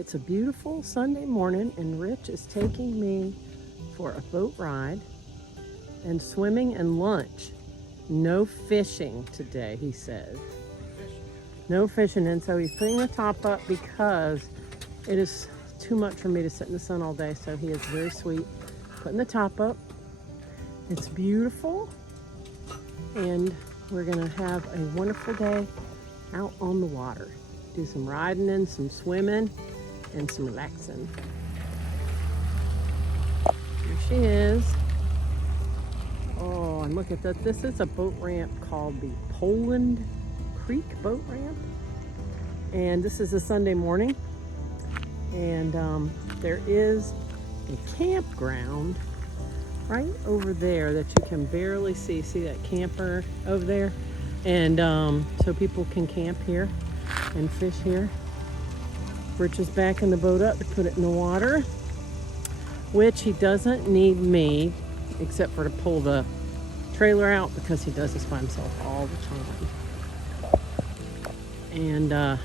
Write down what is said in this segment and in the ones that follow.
It's a beautiful Sunday morning and Rich is taking me for a boat ride and swimming and lunch. No fishing today, he says. No fishing, and so he's putting the top up because it is too much for me to sit in the sun all day, so he is very sweet. Putting the top up. It's beautiful, and we're gonna have a wonderful day out on the water. Do some riding and some swimming and some relaxing. Here she is. Oh, and look at that. This is a boat ramp called the Poland Creek Boat Ramp. And this is a Sunday morning. And there is a campground right over there that you can barely see. See that camper over there? And so people can camp here and fish here. Rich is backing the boat up to put it in the water, which he doesn't need me except for to pull the trailer out because he does this by himself all the time. And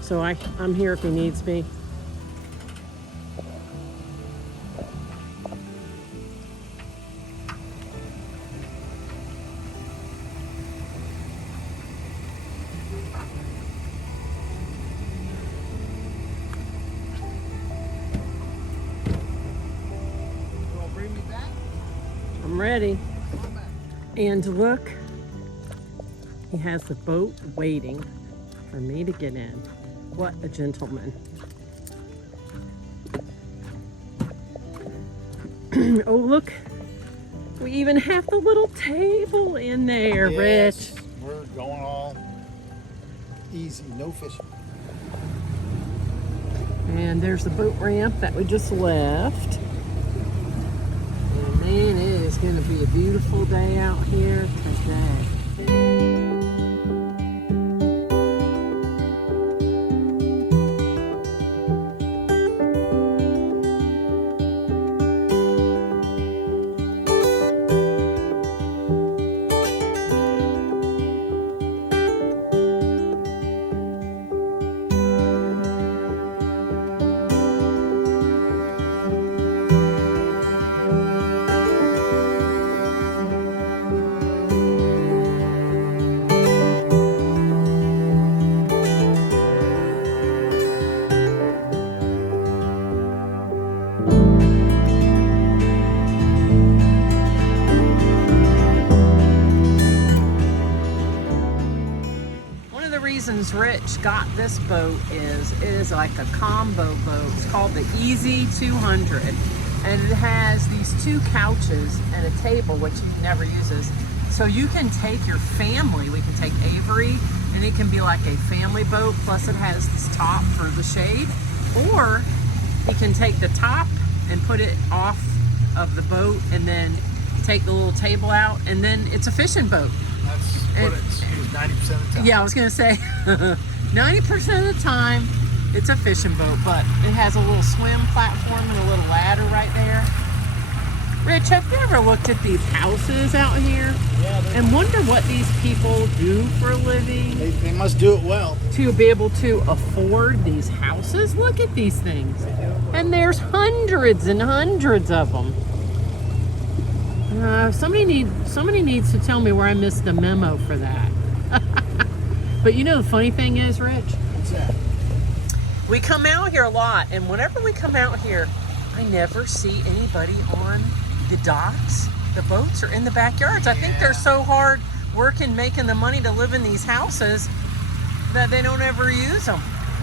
so I'm here if he needs me. I'm ready. And look, he has the boat waiting for me to get in. What a gentleman. Oh, look, we even have the little table in there, yes, Rich. We're going all easy, no fishing. And there's the boat ramp that we just left. And man, it is going to be a beautiful day out here today. Reasons Rich got this boat is it is like a combo boat. It's called the Easy 200, and it has these two couches and a table, which he never uses. So you can take your family. We can take Avery, and it can be like a family boat. Plus, it has this top for the shade, or he can take the top and put it off of the boat, and then take the little table out, and then it's a fishing boat. That's what it's used 90% of the time. Yeah, I was gonna say 90% of the time it's a fishing boat, but it has a little swim platform and a little ladder right there. Rich, have you ever looked at these houses out here? Yeah, and wonder what these people do for a living? They must do it well. To be able to afford these houses? Look at these things. And there's hundreds and hundreds of them. Somebody needs to tell me where I missed the memo for that. But you know the funny thing is, Rich? What's that? We come out here a lot, and whenever we come out here, I never see anybody on the docks. The boats are in the backyards. I think they're so hard working, making the money to live in these houses that they don't ever use them,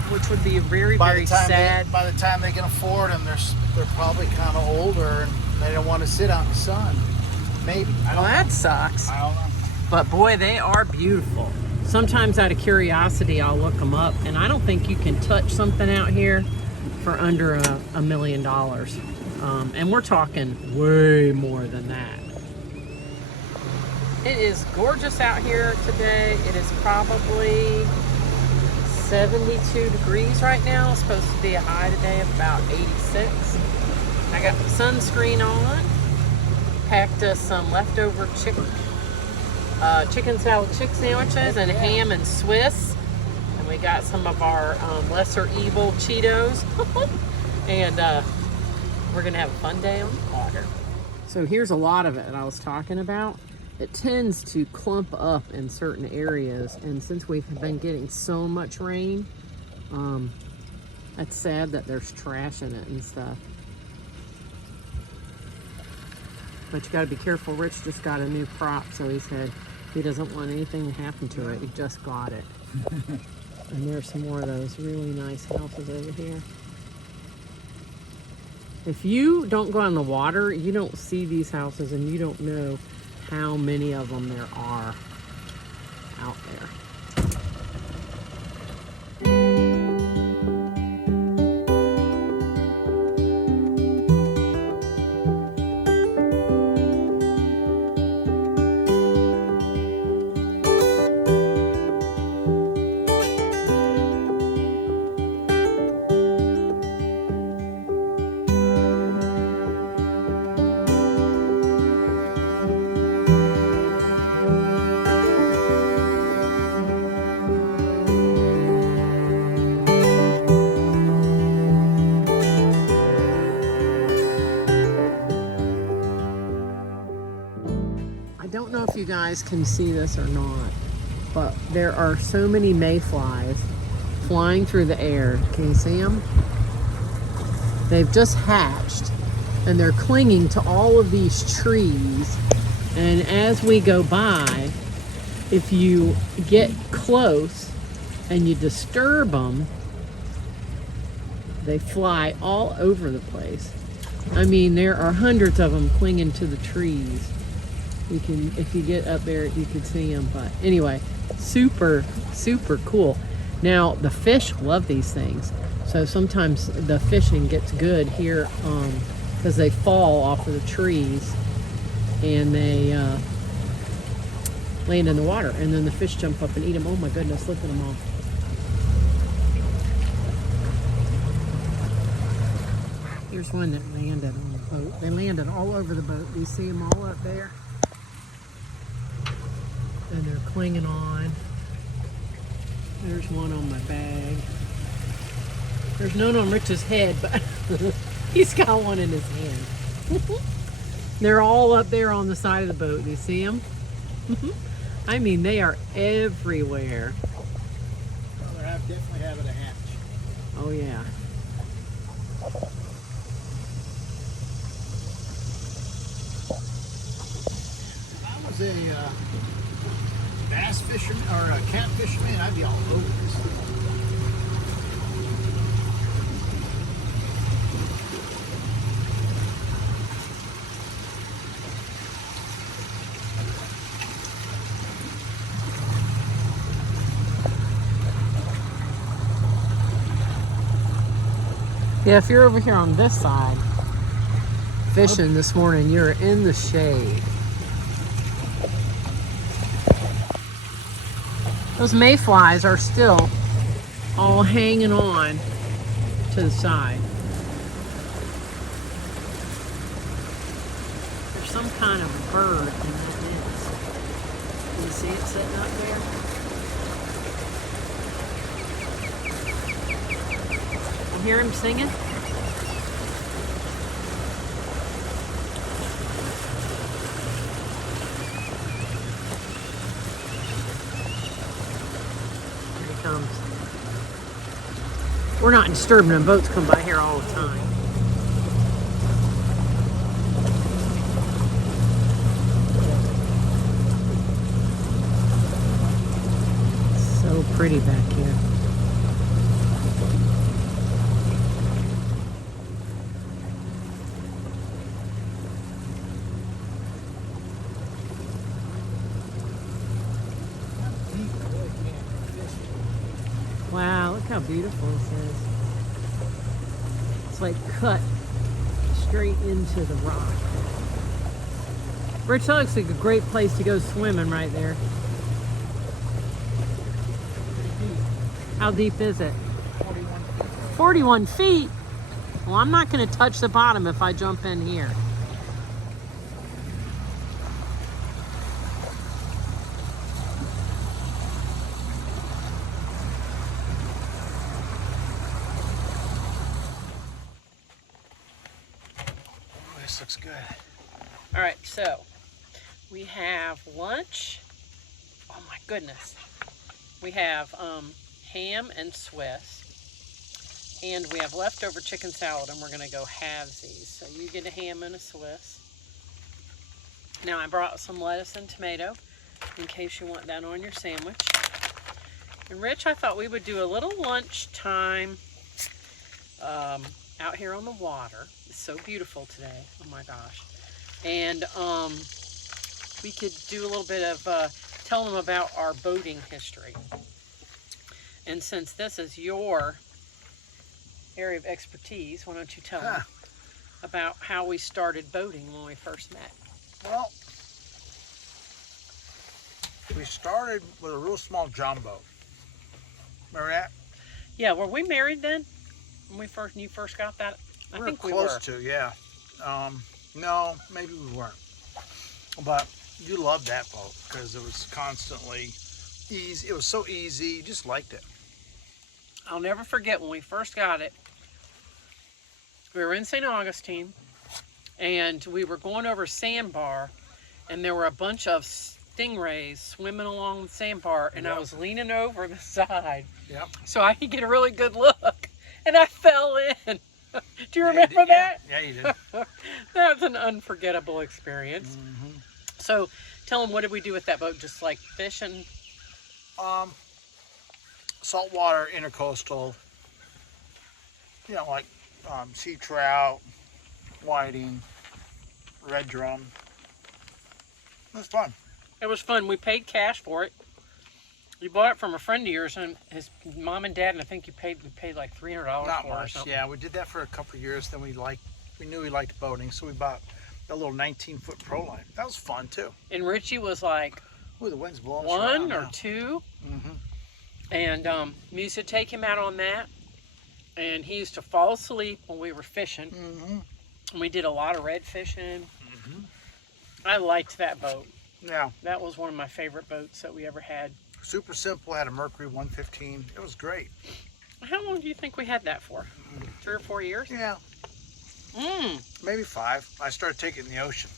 which would be very, very sad. By the time they can afford them, they're probably kind of older, and they don't want to sit out in the sun. Maybe. Well, that sucks. I don't know. But boy, they are beautiful. Sometimes out of curiosity, I'll look them up, and I don't think you can touch something out here for under $1 million. And we're talking way more than that. It is gorgeous out here today. It is probably 72 degrees right now. It's supposed to be a high today of about 86. I got the sunscreen on. Packed us some leftover chicken salad chick sandwiches and ham and Swiss. And We got some of our lesser evil Cheetos. And we're gonna have a fun day on the water. So here's a lot of it that I was talking about. It tends to clump up in certain areas, and since we've been getting so much rain, that's sad that there's trash in it and stuff. But you gotta be careful. Rich just got a new prop, so he said he doesn't want anything to happen to it. He just got it. And there's some more of those really nice houses over here. If you don't go on the water, you don't see these houses, and you don't know how many of them there are out there. I don't know if you guys can see this or not, but there are so many mayflies flying through the air. Can you see them? They've just hatched, and they're clinging to all of these trees. And as we go by, if you get close and you disturb them, they fly all over the place. I mean, there are hundreds of them clinging to the trees. You can, if you get up there, you can see them. But anyway, super, super cool. Now, the fish love these things. So sometimes the fishing gets good here because they fall off of the trees and they land in the water. And then the fish jump up and eat them. Oh my goodness, look at them all. Here's one that landed on the boat. They landed all over the boat. Do you see them all up there? And they're clinging on. There's one on my bag. There's none on Rich's head, but he's got one in his hand. They're all up there on the side of the boat. Do you see them? I mean, they are everywhere. Well, they're definitely having a hatch. Oh, yeah. If I was a bass fisherman or a cat fisherman, I'd be all over this stuff. Yeah, if you're over here on this side fishing this morning, you're in the shade. Those mayflies are still all hanging on to the side. There's some kind of bird in that nest. Can you see it sitting up there? You hear him singing? Comes. We're not disturbing them. Boats come by here all the time. So pretty back here. Wow, look how beautiful this is. It's like cut straight into the rock. Rich, that looks like a great place to go swimming right there. How deep is it? 41 feet. 41 feet? Well, I'm not going to touch the bottom if I jump in here. this looks good. All right, so we have lunch. Oh my goodness. We have ham and Swiss. And we have leftover chicken salad, and we're going to go halvesies. So you get a ham and a Swiss. Now I brought some lettuce and tomato in case you want that on your sandwich. And Rich, I thought we would do a little lunchtime out here on the water. It's so beautiful today. Oh my gosh. And we could do a little bit of tell them about our boating history. And since this is your area of expertise, why don't you tell them about how we started boating when we first met? Well, we started with a real small john boat. Remember that? Yeah, were we married then? When you first got that? I think we were. Close to, yeah. No, maybe we weren't. But you loved that boat because it was constantly easy. It was so easy. You just liked it. I'll never forget when we first got it. We were in St. Augustine, and we were going over a sandbar, and there were a bunch of stingrays swimming along the sandbar, and I was leaning over the side so I could get a really good look, and I fell in. Do you remember that? Yeah, you did. That was an unforgettable experience. So tell them, what did we do with that boat? Just like fishing? Saltwater, intercoastal, like sea trout, whiting, red drum. It was fun. It was fun. We paid cash for it. You bought it from a friend of yours, and his mom and dad, and I think we paid like $300 Not for it or much. something. Yeah, we did that for a couple of years. Then we knew we liked boating, so we bought a little 19-foot pro line. That was fun too. And Richie was like, ooh, the wind's blowing. one or two. And we used to take him out on that, and he used to fall asleep when we were fishing. And we did a lot of red fishing. I liked that boat. Yeah. That was one of my favorite boats that we ever had. Super simple, had a Mercury 115. It was great. How long do you think we had that for? 3 or 4 years? Yeah. Maybe 5. I started taking it in the ocean.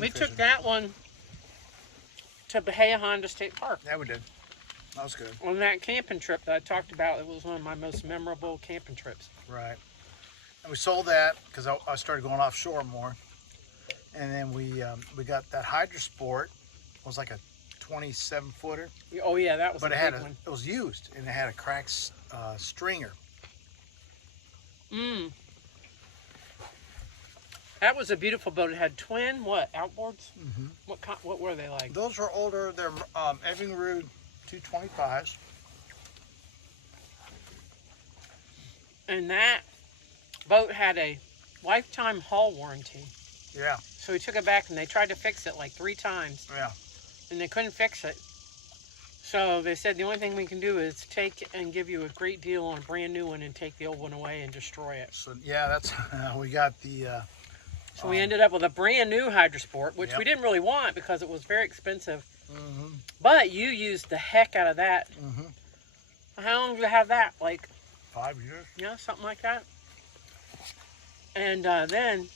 We took that one to Bahia Honda State Park. Yeah, we did. That was good. On that camping trip that I talked about, it was one of my most memorable camping trips. Right. And we sold that because I started going offshore more. And then we got that Hydrosport. It was like a 27-footer. Oh yeah, that was but a big one. It was used, and it had a cracked stringer. That was a beautiful boat. It had twin outboards? What were they like? Those were older. They're Evinrude 225s. And that boat had a lifetime hull warranty. Yeah. So we took it back, and they tried to fix it like 3 times. Yeah. And they couldn't fix it. So they said the only thing we can do is take and give you a great deal on a brand new one and take the old one away and destroy it. So yeah, that's we got the. So we ended up with a brand new Hydrosport, which we didn't really want because it was very expensive. But you used the heck out of that. How long did you have that? Like 5 years. Yeah, something like that. And then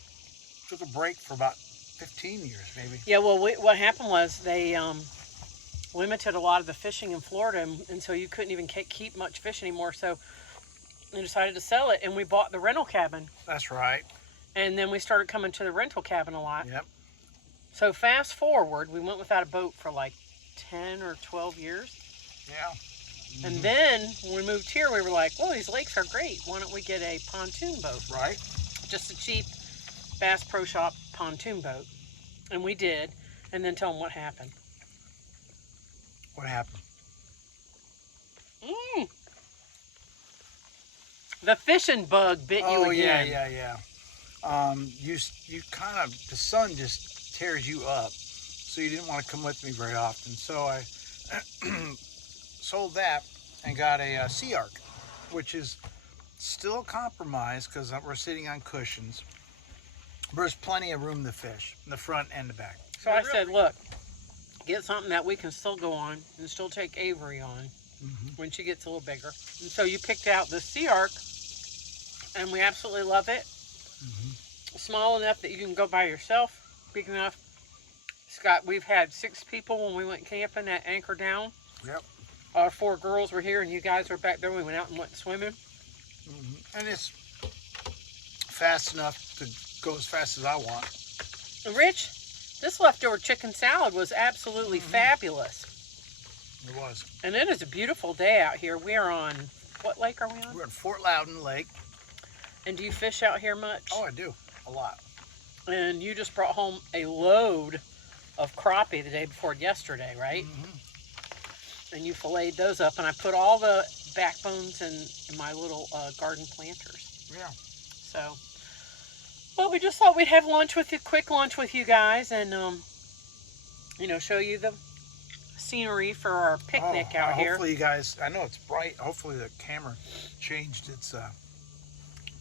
took a break for about 15 years, maybe. Yeah, well, what happened was they limited a lot of the fishing in Florida, and so you couldn't even keep much fish anymore. So they decided to sell it, and we bought the rental cabin. That's right. And then we started coming to the rental cabin a lot. Yep. So fast forward, we went without a boat for like 10 or 12 years. Yeah. And then when we moved here, we were like, well, these lakes are great. Why don't we get a pontoon boat? Right. Just a cheap Bass Pro Shop pontoon boat. And we did. And then tell them what happened. What happened? The fishing bug bit you again. Yeah. You kind of, the sun just tears you up. So you didn't want to come with me very often. So I sold that and got a Sea Arc, which is still a compromise because we're sitting on cushions. There's plenty of room to fish in the front and the back. So I said, look, get something that we can still go on and still take Avery on when she gets a little bigger. And so you picked out the Sea Arc, and we absolutely love it. small enough that you can go by yourself, big enough. Scott, we've had 6 people when we went camping at Anchor Down. Yep. Our 4 girls were here and you guys were back there. We went out and went swimming. And it's fast enough to go as fast as I want. Rich, this leftover chicken salad was absolutely fabulous. It was. And it is a beautiful day out here. We are on, what lake are we on? We're at Fort Loudoun Lake. And do you fish out here much? Oh, I do. A lot. And you just brought home a load of crappie the day before yesterday, right? And you filleted those up, and I put all the backbones in my little garden planters. Yeah. So, well, we just thought we'd have lunch with you, quick lunch with you guys, and you know, show you the scenery for our picnic out here. Hopefully you guys, I know it's bright. Hopefully the camera changed its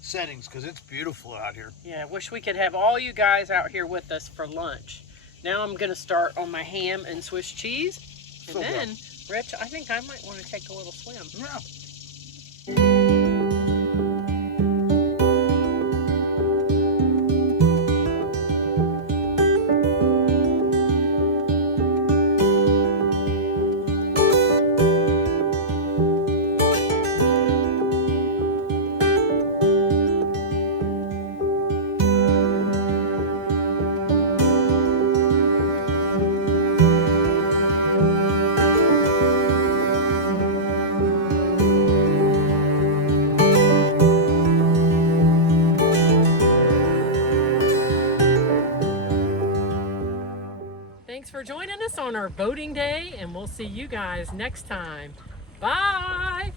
settings, because it's beautiful out here. Yeah, I wish we could have all you guys out here with us for lunch. Now I'm going to start on my ham and Swiss cheese. And So then, good. Rich, I think I might want to take a little swim. Yeah. Thanks for joining us on our boating day, and we'll see you guys next time. Bye!